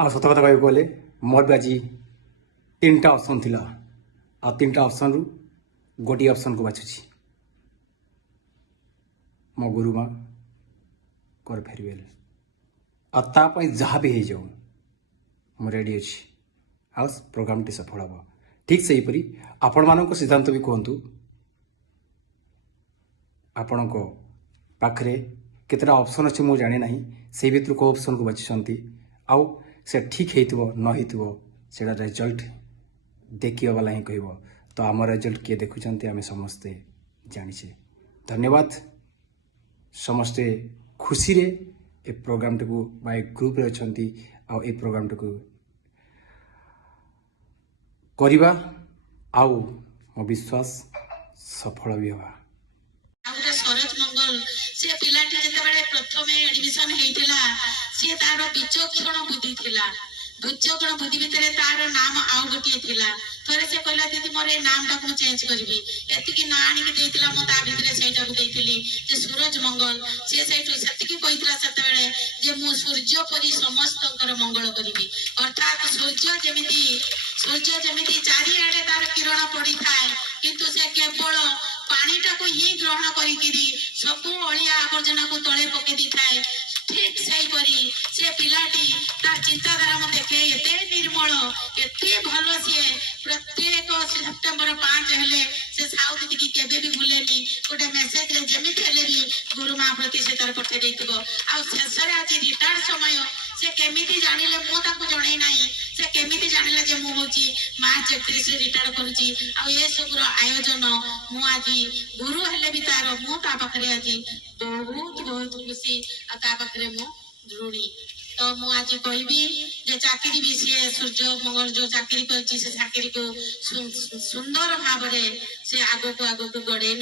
आ सत कथा कह गले मोर भी आज 3टा ऑप्शन थिला आ 3टा ऑप्शन रु गोटे ऑप्शन को बाछुची मो गुरुमा कर फेरवेल आ तापाई जहाँ भी हो जाऊ मु रेडी अच्छी आ प्रोग्राम टी सफल हम ठीक से हीपरी आपण मान सिद्धांत भी कहतु आपण को पाखरे केतटा ऑप्शन अच्छे मुझे जाने ना से भर को ऑप्शन को बाछुंट आउ से ठीक न होटा रिजल्ट देखिए वाला ही कह तो आम रिजल्ट किए देखुं आम समस्ते जाचे धन्यवाद समस्ते खुशी रे ए प्रोग्राम टी बाय ग्रुप रे अछंती आ ए प्रोग्राम टी करवा आउ मो विश्वास सफल भी होगा सरोज मंगल से पिलाटी जेतेबेले प्रथमे एडमिशन हेइतिला से तारो विचक्षण बुद्धि थिला विचक्षण बुद्धि भितरे तारो नाम आउ गोटिए थिला थोरे से कहला दीदी मोरे नाम टा को चेंज करबी एतिकी ना आनी के देइतिला मो ता भितरे सेटा को देइतिली जे सूरज मंगल से सेटु सेतिकी कहितला सेतेबेले जे मु सूर्य परि समस्तकर मंगल करिबी अर्थात सूर्य जेमिति चारि आडे तार किरण पड़ी थाए किंतु से केवल पानीटा को ही ग्रहण करी सबू अलिया आवर्जना को तले पके दी थाए ठीक सही परी से पिलाटी तार चिंताधारा मत देखे एते निर्मल एते भलो से प्रत्येक सेप्टेम्बर 5 हेले से साउथ दिकी केबे भी भूलेनी गोटे मेसेज रे जेमिति हेले भी गुरु मां प्रति से तार पठे देइतबो आ शेषरे आज रिटायर समय से केमिति जानिले मो ताको जणै नाही से केमिति जानिले जे मु होची मार्च 31 रे रिटायर करूची आ ए सबरो आयोजन मु आज गुरु हेले भी तार मु ता पाखरे आज बहुत बहुत खुशी आ ता पाखरे मु ऋणी तो मु आज कहबी जे चाकरी भी से सूर्य मंगल जो चाकरी करची से चाकरी को सुंदर भाव से आगो को गड़े